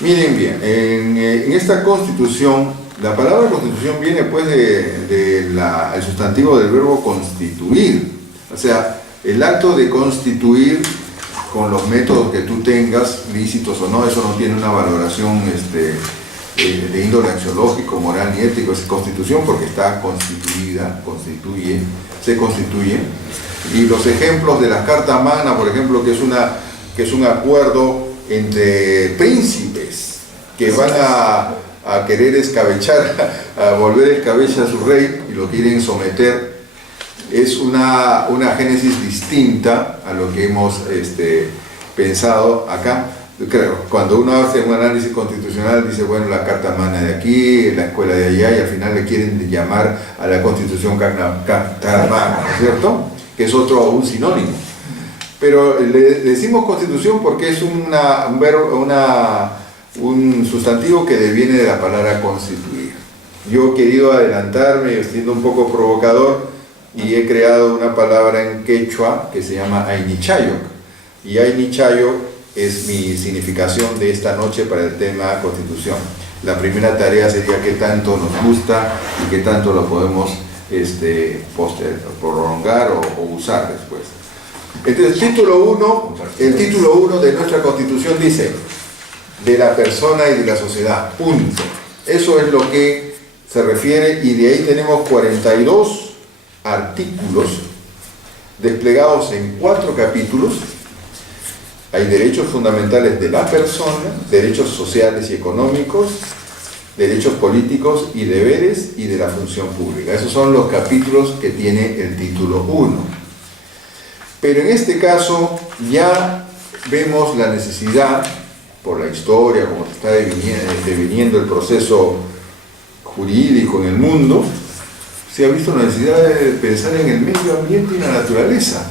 Miren bien, en esta constitución, la palabra constitución viene pues el sustantivo del verbo constituir. O sea, el acto de constituir con los métodos que tú tengas, lícitos o no, eso no tiene una valoración de índole axiológico, moral ni ético, es constitución porque está constituida, se constituye. Y los ejemplos de la Carta Magna, por ejemplo, que es un acuerdo entre príncipes que van a querer escabechar, a volver escabeche a su rey y lo quieren someter, es una génesis distinta a lo que hemos pensado acá. Claro, cuando uno hace un análisis constitucional dice, bueno, la Carta Magna de aquí, la escuela de allá, y al final le quieren llamar a la Constitución Carta Magna, ¿no es cierto? Que es un sinónimo. Pero le decimos constitución porque es un sustantivo que deviene de la palabra constituir. Yo he querido adelantarme, siendo un poco provocador, y he creado una palabra en quechua que se llama Aynichayoc. Y Aynichayoc es mi significación de esta noche para el tema constitución. La primera tarea sería qué tanto nos gusta y qué tanto lo podemos prolongar o usar después. Entonces, el título 1 de nuestra Constitución dice, de la persona y de la sociedad, punto. Eso es lo que se refiere, y de ahí tenemos 42 artículos desplegados en 4 capítulos. Hay derechos fundamentales de la persona, derechos sociales y económicos, derechos políticos y deberes, y de la función pública. Esos son los capítulos que tiene el título 1. Pero en este caso ya vemos la necesidad, por la historia, como está deviniendo el proceso jurídico en el mundo, se ha visto la necesidad de pensar en el medio ambiente y la naturaleza.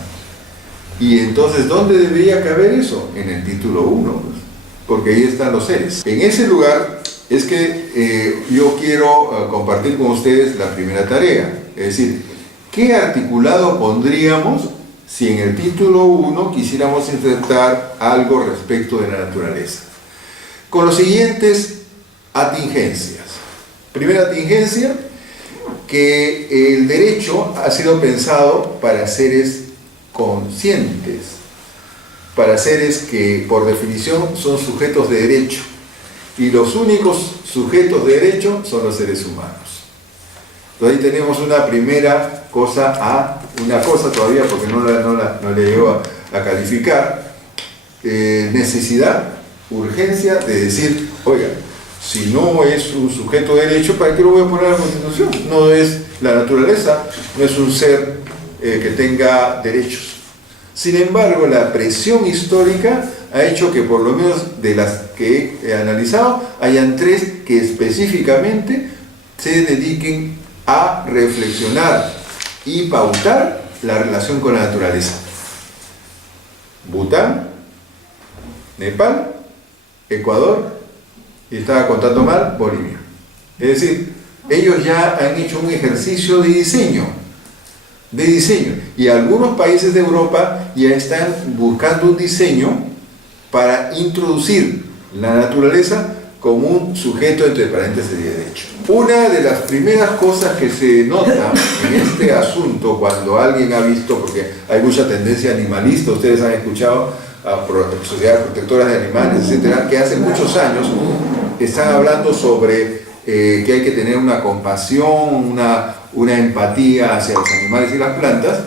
Y entonces, ¿dónde debería caber eso? En el título 1, pues, porque ahí están los seres. En ese lugar es que yo quiero compartir con ustedes la primera tarea, es decir, ¿qué articulado pondríamos si en el título 1 quisiéramos insertar algo respecto de la naturaleza? Con los siguientes atingencias. Primera atingencia, que el derecho ha sido pensado para seres conscientes, para seres que por definición son sujetos de derecho, y los únicos sujetos de derecho son los seres humanos. Entonces ahí tenemos una primera cosa, una cosa todavía porque no le llego a calificar, necesidad, urgencia de decir, oiga, si no es un sujeto de derecho, ¿para qué lo voy a poner en la Constitución? No es la naturaleza, no es un ser que tenga derechos. Sin embargo, la presión histórica ha hecho que por lo menos de las que he analizado, hayan 3 que específicamente se dediquen a reflexionar y pautar la relación con la naturaleza. Bután, Nepal, Ecuador, y estaba contando mal, Bolivia. Es decir, ellos ya han hecho un ejercicio de diseño, y algunos países de Europa ya están buscando un diseño para introducir la naturaleza como un sujeto entre paréntesis de derecho. Una de las primeras cosas que se nota en este asunto, cuando alguien ha visto, porque hay mucha tendencia animalista, ustedes han escuchado a sociedades protectoras de animales, etcétera, que hace muchos años están hablando sobre que hay que tener una compasión, una empatía hacia los animales y las plantas,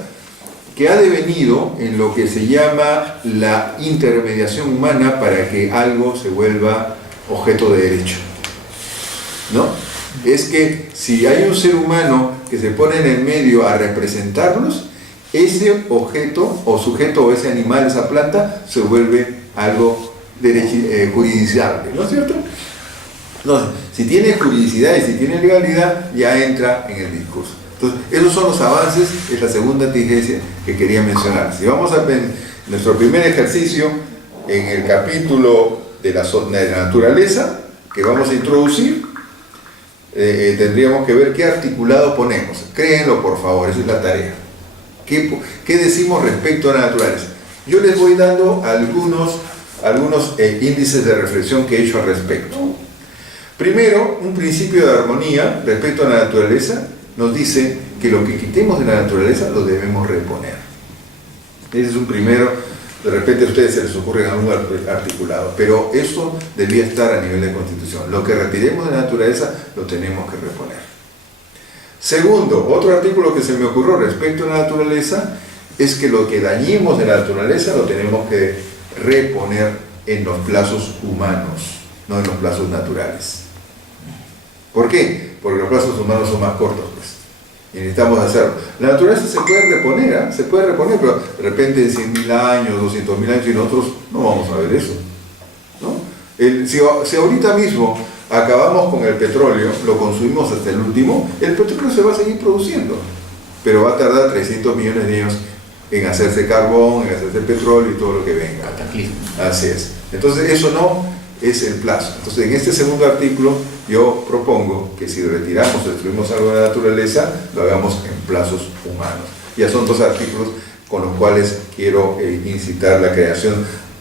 que ha devenido en lo que se llama la intermediación humana para que algo se vuelva objeto de derecho, ¿no? Es que si hay un ser humano que se pone en el medio a representarlos, ese objeto o sujeto o ese animal, esa planta, se vuelve algo juridiciable, ¿no es cierto? Entonces, si tiene juridicidad y si tiene legalidad, ya entra en el discurso. Entonces, esos son los avances, es la segunda atingencia que quería mencionar. Si vamos a nuestro primer ejercicio en el capítulo de la naturaleza que vamos a introducir, tendríamos que ver qué articulado ponemos. Créenlo, por favor, esa es la tarea. ¿Qué decimos respecto a la naturaleza? Yo les voy dando algunos algunos índices de reflexión que he hecho al respecto. Primero, un principio de armonía respecto a la naturaleza nos dice que lo que quitemos de la naturaleza lo debemos reponer. Ese es un primero, de repente a ustedes se les ocurre algún articulado, pero eso debía estar a nivel de Constitución. Lo que retiremos de la naturaleza lo tenemos que reponer. Segundo, otro artículo que se me ocurrió respecto a la naturaleza es que lo que dañemos de la naturaleza lo tenemos que reponer en los plazos humanos, no en los plazos naturales. ¿Por qué? Porque los plazos humanos son más cortos, pues, y necesitamos hacerlo. La naturaleza se puede reponer, ¿eh? Se puede reponer, pero de repente en 100.000 años, 200.000 años, y nosotros no vamos a ver eso, ¿no? Si ahorita mismo acabamos con el petróleo, lo consumimos hasta el último, el petróleo se va a seguir produciendo, pero va a tardar 300 millones de años en hacerse carbón, en hacerse petróleo y todo lo que venga. Cataclismo. Así es. Entonces eso no es el plazo. Entonces en este segundo artículo yo propongo que si retiramos o destruimos algo de la naturaleza, lo hagamos en plazos humanos. Ya son dos artículos con los cuales quiero incitar la creación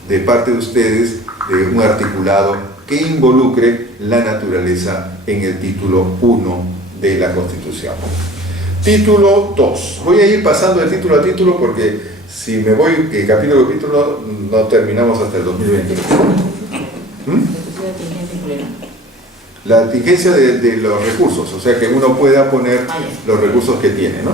de parte de ustedes de un articulado que involucre la naturaleza en el título 1 de la Constitución. Título 2. Voy a ir pasando de título a título porque si me voy capítulo a capítulo no terminamos hasta el 2020. La contingencia de los recursos, o sea que uno pueda poner los recursos que tiene, ¿no?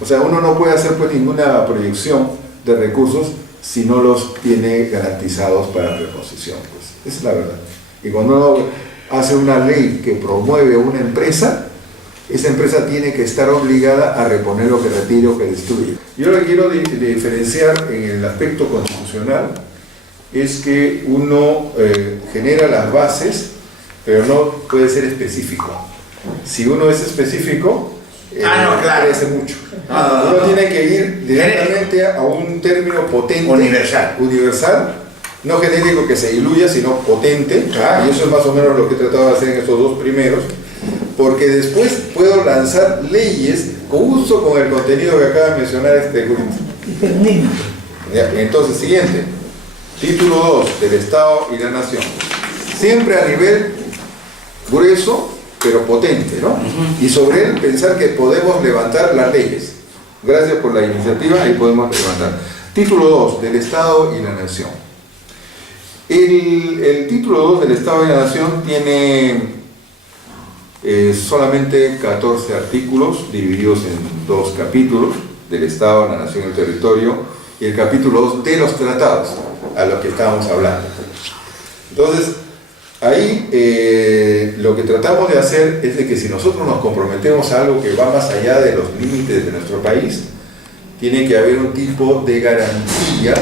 O sea, uno no puede hacer pues ninguna proyección de recursos si no los tiene garantizados para la reposición, pues. Esa es la verdad. Y cuando uno hace una ley que promueve una empresa, esa empresa tiene que estar obligada a reponer lo que retire o que destruye. Yo lo que quiero diferenciar en el aspecto constitucional es que uno genera las bases, pero no puede ser específico. Si uno es específico, claro, crece mucho. Uno tiene que ir directamente a un término potente, universal, no genérico que se diluya, sino potente, y eso es más o menos lo que he tratado de hacer en estos dos primeros, porque después puedo lanzar leyes justo con el contenido que acaba de mencionar este grupo. Entonces, siguiente, título 2 del Estado y la Nación. Siempre a nivel grueso, pero potente, ¿no? Y sobre él pensar que podemos levantar las leyes. Gracias por la iniciativa, ahí podemos levantar. Título 2 del Estado y la Nación. El título 2 del Estado y la Nación tiene solamente 14 artículos divididos en dos capítulos: del Estado, la Nación y el territorio, y el capítulo 2 de los tratados, a los que estábamos hablando. Entonces, ahí lo que tratamos de hacer es de que si nosotros nos comprometemos a algo que va más allá de los límites de nuestro país, tiene que haber un tipo de garantía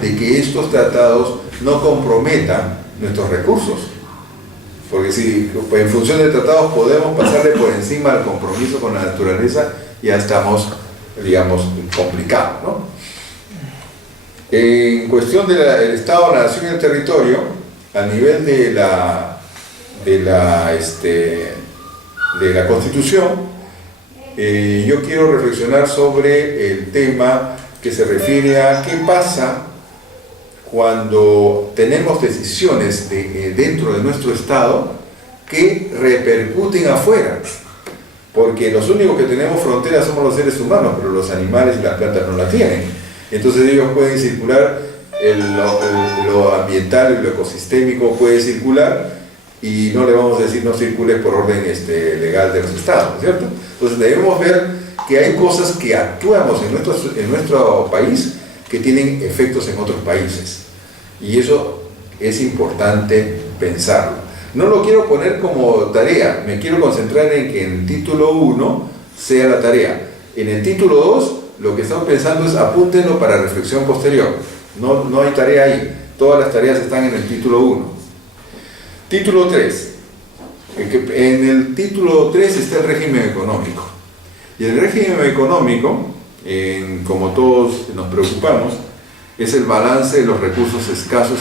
de que estos tratados no comprometan nuestros recursos. Porque si en función de tratados podemos pasarle por encima al compromiso con la naturaleza, ya estamos, digamos, complicados, ¿no? En cuestión del Estado, la Nación y el territorio, a nivel de la Constitución, yo quiero reflexionar sobre el tema que se refiere a qué pasa cuando tenemos decisiones dentro de nuestro Estado que repercuten afuera, porque los únicos que tenemos fronteras somos los seres humanos, pero los animales y las plantas no la tienen. Entonces ellos pueden circular, lo ambiental y lo ecosistémico puede circular, y no le vamos a decir no circule por orden legal de los estados, ¿cierto? Entonces debemos ver que hay cosas que actuamos en nuestro país que tienen efectos en otros países, y eso es importante pensarlo. No lo quiero poner como tarea, me quiero concentrar en que en el título 1 sea la tarea. En el título 2 lo que estamos pensando es apúntenlo para reflexión posterior. No hay tarea ahí, todas las tareas están en el título 1. Título 3. En el título 3 está el régimen económico. Y el régimen económico, como todos nos preocupamos, es el balance de los recursos escasos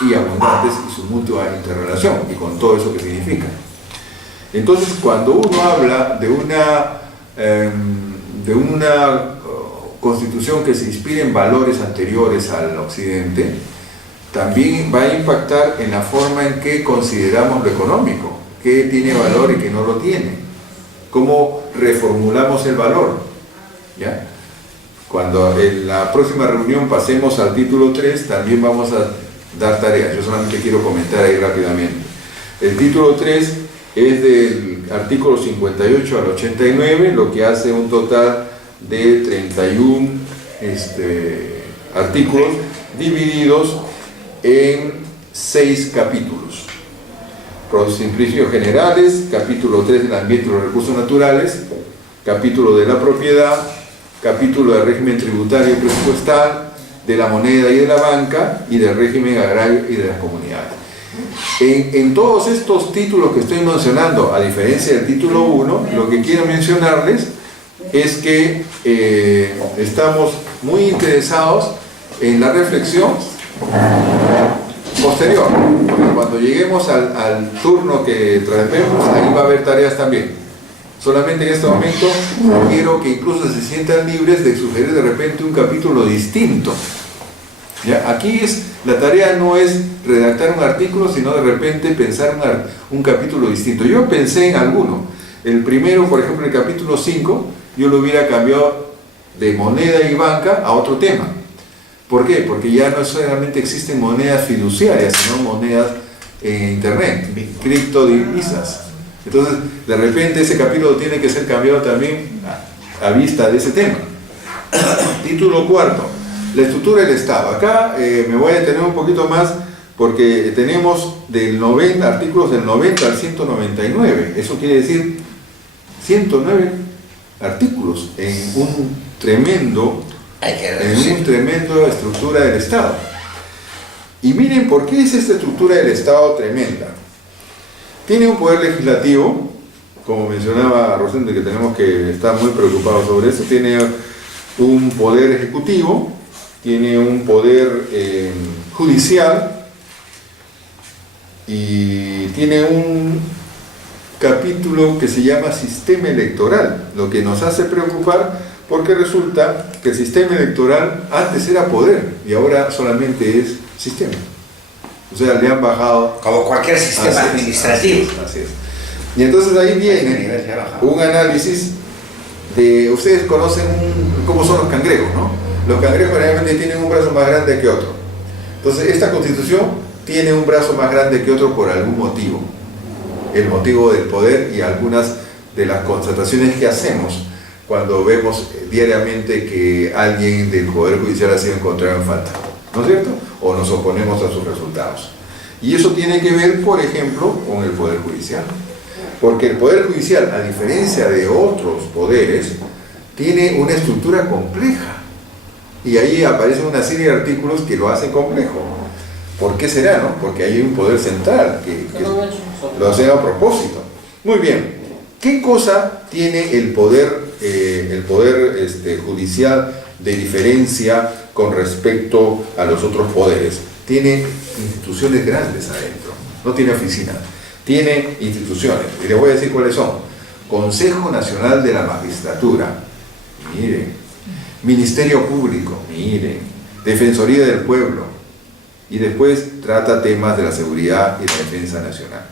y abundantes y su mutua interrelación, y con todo eso que significa. Entonces, cuando uno habla de una constitución que se inspire en valores anteriores al occidente, también va a impactar en la forma en que consideramos lo económico, qué tiene valor y qué no lo tiene, cómo reformulamos el valor, ¿ya? Cuando en la próxima reunión pasemos al título 3, también vamos a dar tareas. Yo solamente quiero comentar ahí rápidamente. El título 3 es del artículo 58 al 89, lo que hace un total de 31 artículos divididos en 6 capítulos. Principios generales, capítulo 3 del ambiente y los recursos naturales, capítulo de la propiedad, capítulo del régimen tributario y presupuestal, de la moneda y de la banca, y del régimen agrario y de las comunidades. En todos estos títulos que estoy mencionando, a diferencia del título 1, lo que quiero mencionarles es que estamos muy interesados en la reflexión posterior. Cuando lleguemos al turno que tratemos, ahí va a haber tareas también. Solamente en este momento quiero que incluso se sientan libres de sugerir de repente un capítulo distinto. ¿Ya? Aquí la tarea no es redactar un artículo, sino de repente pensar un capítulo distinto. Yo pensé en alguno. El primero, por ejemplo, el capítulo 5, yo lo hubiera cambiado de moneda y banca a otro tema. ¿Por qué? Porque ya no solamente existen monedas fiduciarias, sino monedas en Internet, criptodivisas. Entonces, de repente ese capítulo tiene que ser cambiado también a vista de ese tema. Título 4, la estructura del Estado. Acá me voy a detener un poquito más porque tenemos artículos del 90 al 199. Eso quiere decir 109 artículos en un tremendo estructura del Estado. Y miren por qué es esta estructura del Estado tremenda. Tiene un poder legislativo, como mencionaba Rosendo, que tenemos que estar muy preocupados sobre eso. Tiene un poder ejecutivo, tiene un poder judicial y tiene un capítulo que se llama sistema electoral, lo que nos hace preocupar porque resulta que el sistema electoral antes era poder y ahora solamente es sistema. O sea, le han bajado... Como cualquier sistema administrativo. Así es. Y entonces ahí viene un análisis de... Ustedes conocen cómo son los cangrejos, ¿no? Los cangrejos generalmente tienen un brazo más grande que otro. Entonces, esta Constitución tiene un brazo más grande que otro por algún motivo. El motivo del poder y algunas de las constataciones que hacemos cuando vemos diariamente que alguien del Poder Judicial ha sido encontrado en falta, ¿no es cierto? O nos oponemos a sus resultados. Y eso tiene que ver, por ejemplo, con el Poder Judicial. Porque el Poder Judicial, a diferencia de otros poderes, tiene una estructura compleja. Y ahí aparecen una serie de artículos que lo hacen complejo. ¿Por qué será, no? Porque hay un poder central que lo hace a propósito. Muy bien. ¿Qué cosa tiene el poder judicial de diferencia con respecto a los otros poderes? Tiene instituciones grandes adentro, no tiene oficina, tiene instituciones, y les voy a decir cuáles son. Consejo Nacional de la Magistratura, miren, Ministerio Público, miren, Defensoría del Pueblo, y después trata temas de la seguridad y la defensa nacional.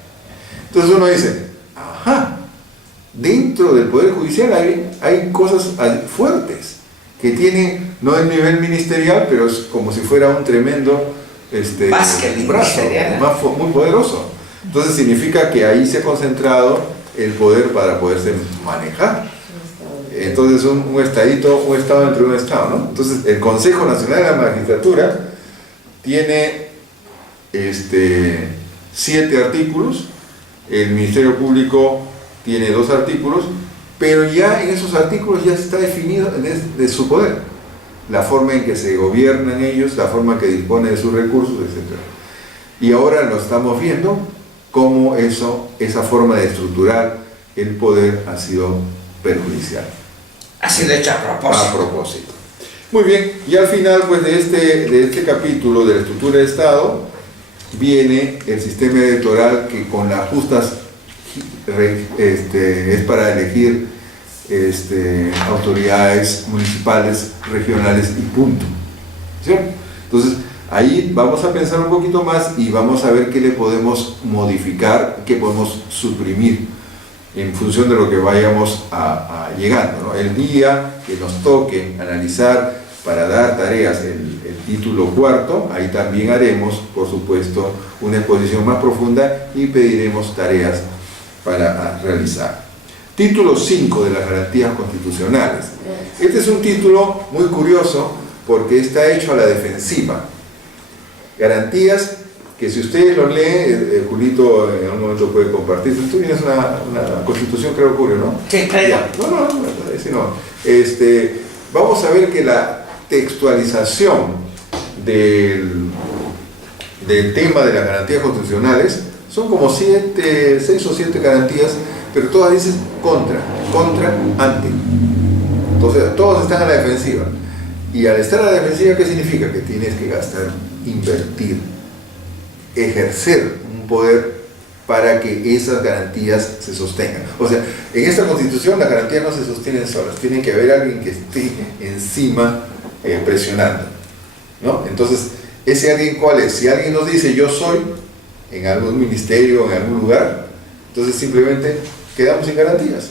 Entonces uno dice, ajá, dentro del Poder Judicial hay cosas fuertes que tienen, no el nivel ministerial, pero es como si fuera un tremendo más que el brazo, muy poderoso. Entonces significa que ahí se ha concentrado el poder para poderse manejar. Entonces un estado entre un estado, ¿no? Entonces el Consejo Nacional de la Magistratura tiene 7 artículos, el Ministerio Público tiene 2 artículos, pero ya en esos artículos ya está definido de su poder, la forma en que se gobiernan ellos, la forma en que dispone de sus recursos, etc. Y ahora lo estamos viendo cómo esa forma de estructurar el poder ha sido perjudicial. Ha sido hecha a propósito. A propósito. Muy bien, y al final pues de este capítulo de la estructura de Estado viene el sistema electoral que con las justas es para elegir autoridades municipales, regionales y punto. ¿Cierto? Entonces, Ahí vamos a pensar un poquito más y vamos a ver qué le podemos modificar, qué podemos suprimir en función de lo que vayamos llegando, ¿no? El día que nos toque analizar para dar tareas el título cuarto, ahí también haremos, por supuesto, una exposición más profunda y pediremos tareas para realizar. Título 5 de las garantías constitucionales. Este es un título muy curioso porque está hecho a la defensiva. Garantías que si ustedes lo leen, Julito en algún momento puede compartir. Tú tienes una constitución, creo, Julio, ¿no? Sí, claro. Vamos a ver que la textualización del tema de las garantías constitucionales son como 6 o 7 garantías, pero todas dicen contra, ante. Entonces, todos están a la defensiva. Y al estar a la defensiva, ¿qué significa? Que tienes que gastar, invertir, ejercer un poder para que esas garantías se sostengan. O sea, en esta Constitución las garantías no se sostienen solas, tiene que haber alguien que esté encima presionando, ¿no? Entonces, ¿ese alguien cuál es? Si alguien nos dice yo soy, en algún ministerio, en algún lugar, entonces simplemente quedamos sin garantías,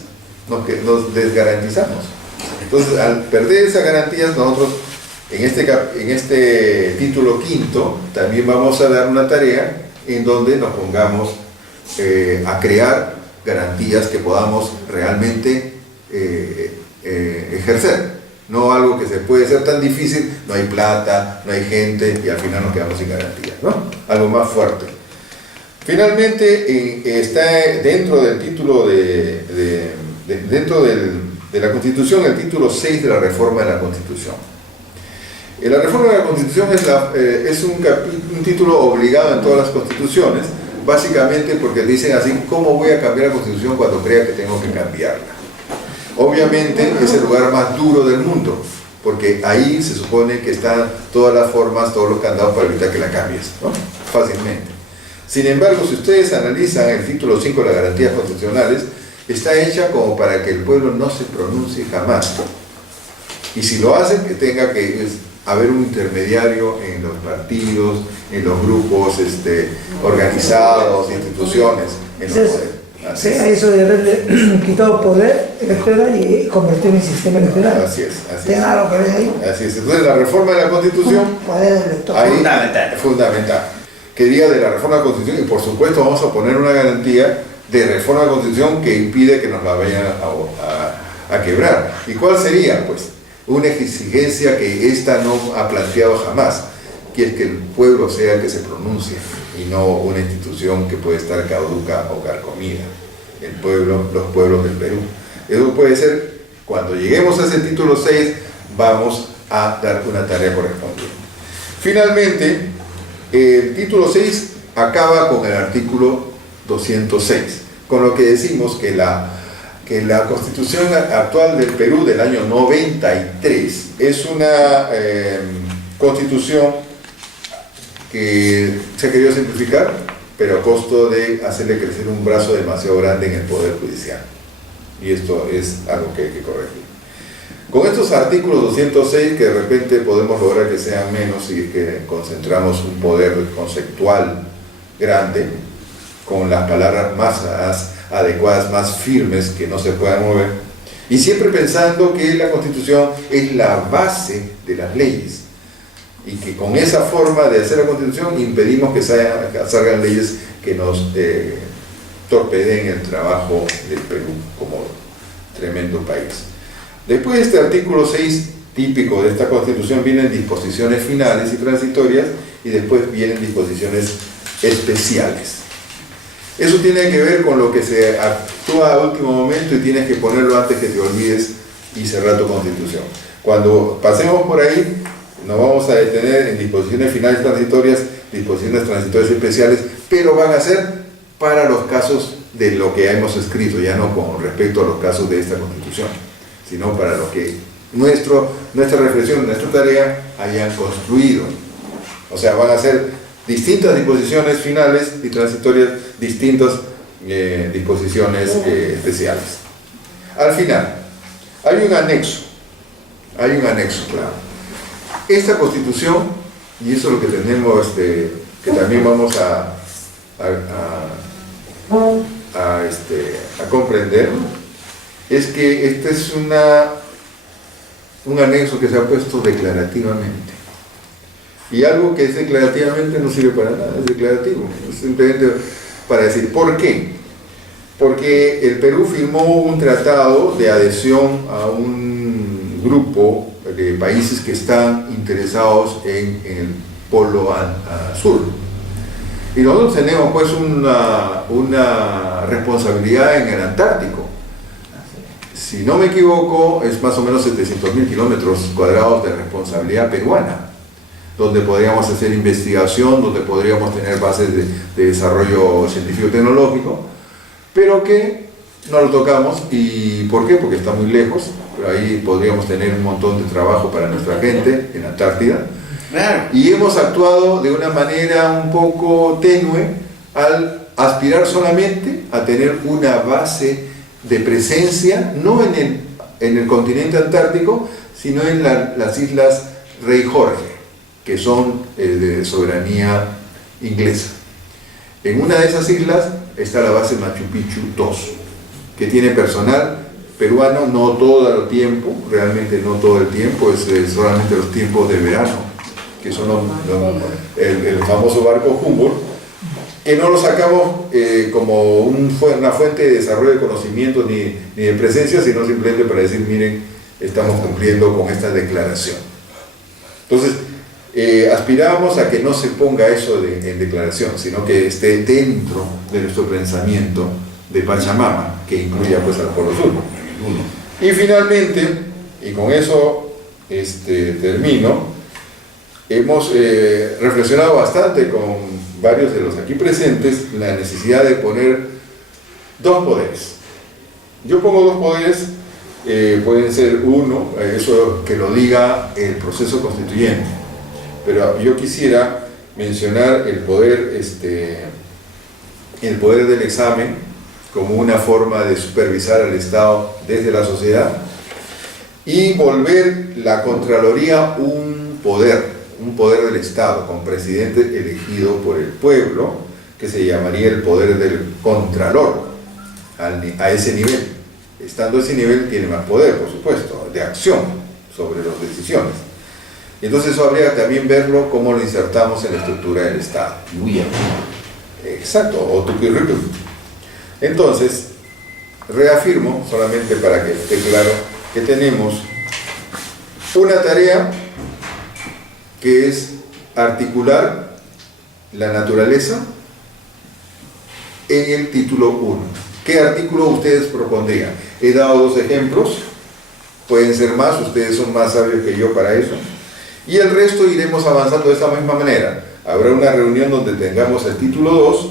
nos desgarantizamos. Entonces, al perder esas garantías, nosotros en este título quinto también vamos a dar una tarea en donde nos pongamos a crear garantías que podamos realmente ejercer. No algo que se puede ser tan difícil, no hay plata, no hay gente y al final nos quedamos sin garantías, ¿no? Algo más fuerte. Finalmente, está dentro del título dentro de la Constitución, el título 6 de la reforma de la Constitución. La reforma de la Constitución es un título obligado en todas las constituciones, básicamente porque dicen así, ¿cómo voy a cambiar la Constitución cuando crea que tengo que cambiarla? Obviamente es el lugar más duro del mundo, porque ahí se supone que están todas las formas, todos los candados para evitar que la cambies, ¿no? Fácilmente. Sin embargo, si ustedes analizan el título 5 de las garantías constitucionales, está hecha como para que el pueblo no se pronuncie jamás. Y si lo hacen, que tenga que haber un intermediario en los partidos, en los grupos organizados, instituciones, en los poderes. Sí, eso de haberle quitado poder electoral y convertirlo en sistema electoral. Así es. ¿Tiene algo que ver ahí? Así es. Entonces, la reforma de la Constitución, poder electoral. Fundamental. Que diga de la reforma de la Constitución, y por supuesto vamos a poner una garantía de reforma de la Constitución que impide que nos la vayan a quebrar. ¿Y cuál sería? Pues una exigencia que ésta no ha planteado jamás, que es que el pueblo sea el que se pronuncie y no una institución que puede estar caduca o carcomida. El pueblo, los pueblos del Perú. Eso puede ser, cuando lleguemos a ese título 6, vamos a dar una tarea correspondiente. Finalmente, el título 6 acaba con el artículo 206, con lo que decimos que la Constitución actual del Perú del año 93 es una Constitución que se ha querido simplificar, pero a costo de hacerle crecer un brazo demasiado grande en el Poder Judicial. Y esto es algo que hay que corregir. Con estos artículos 206, que de repente podemos lograr que sean menos y que concentramos un poder conceptual grande, con las palabras más adecuadas, más firmes, que no se puedan mover, y siempre pensando que la Constitución es la base de las leyes, y que con esa forma de hacer la Constitución impedimos que salgan leyes que nos torpeden el trabajo del Perú como tremendo país. Después de este artículo 6 típico de esta Constitución vienen disposiciones finales y transitorias, y después vienen disposiciones especiales. Eso tiene que ver con lo que se actúa a último momento y tienes que ponerlo antes que te olvides y cerrar tu Constitución. Cuando pasemos por ahí, nos vamos a detener en disposiciones finales transitorias, disposiciones transitorias especiales, pero van a ser para los casos de lo que hemos escrito, ya no con respecto a los casos de esta Constitución, sino para lo que nuestra reflexión, nuestra tarea hayan construido. O sea, van a ser distintas disposiciones finales y transitorias, distintas disposiciones especiales. Al final, hay un anexo, claro. Esta Constitución y eso es lo que tenemos, que también vamos a comprender, es que este es un anexo que se ha puesto declarativamente. Y algo que es declarativamente no sirve para nada, es declarativo, es simplemente para decir, ¿por qué? Porque el Perú firmó un tratado de adhesión a un grupo de países que están interesados en el polo sur. Y nosotros tenemos pues una responsabilidad en el Antártico. Si no me equivoco, es más o menos 700.000 kilómetros cuadrados de responsabilidad peruana, donde podríamos hacer investigación, donde podríamos tener bases de desarrollo científico-tecnológico, pero que no lo tocamos. ¿Y por qué? Porque está muy lejos, pero ahí podríamos tener un montón de trabajo para nuestra gente en Antártida. Claro. Y hemos actuado de una manera un poco tenue al aspirar solamente a tener una base de presencia, no en el continente antártico, sino en las islas Rey Jorge, que son de soberanía inglesa. En una de esas islas está la base Machu Picchu 2, que tiene personal peruano, no todo el tiempo, realmente no todo el tiempo, es solamente los tiempos de verano, que son el famoso barco Humboldt, que no lo sacamos como una fuente de desarrollo de conocimiento ni de presencia, sino simplemente para decir, miren, estamos cumpliendo con esta declaración. Entonces, aspiramos a que no se ponga eso en declaración, sino que esté dentro de nuestro pensamiento de Pachamama, que incluya pues al Polo Sur. Y finalmente, y con eso termino, hemos reflexionado bastante con varios de los aquí presentes la necesidad de poner dos poderes. Yo pongo dos poderes, pueden ser uno, eso que lo diga el proceso constituyente, pero yo quisiera mencionar el poder del examen como una forma de supervisar al Estado desde la sociedad y volver la Contraloría un poder del Estado con presidente elegido por el pueblo, que se llamaría el poder del Contralor, a ese nivel. Estando a ese nivel tiene más poder, por supuesto, de acción sobre las decisiones. Entonces eso habría que también verlo cómo lo insertamos en la estructura del Estado. Exacto, o tupirritu. Entonces, reafirmo, solamente para que esté claro, que tenemos una tarea que es articular la naturaleza en el título 1. ¿Qué artículo ustedes propondrían? He dado dos ejemplos, pueden ser más, ustedes son más sabios que yo para eso, y el resto iremos avanzando de esta misma manera. Habrá una reunión donde tengamos el título 2,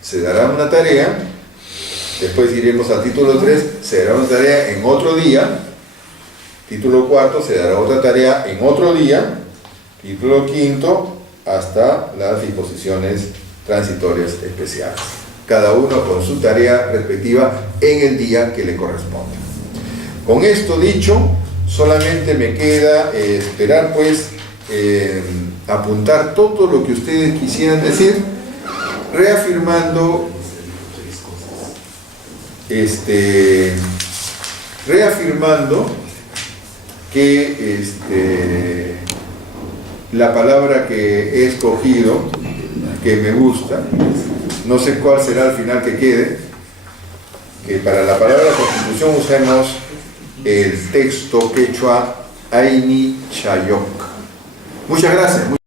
se dará una tarea, después iremos al título 3, se dará una tarea en otro día, título 4 se dará otra tarea en otro día, título 5 hasta las disposiciones transitorias especiales, cada uno con su tarea respectiva en el día que le corresponde. Con esto dicho, solamente me queda esperar pues apuntar todo lo que ustedes quisieran decir, reafirmando que la palabra que he escogido, que me gusta, no sé cuál será al final que quede, que para la palabra constitución usemos el texto quechua Aini Chayok. Muchas gracias.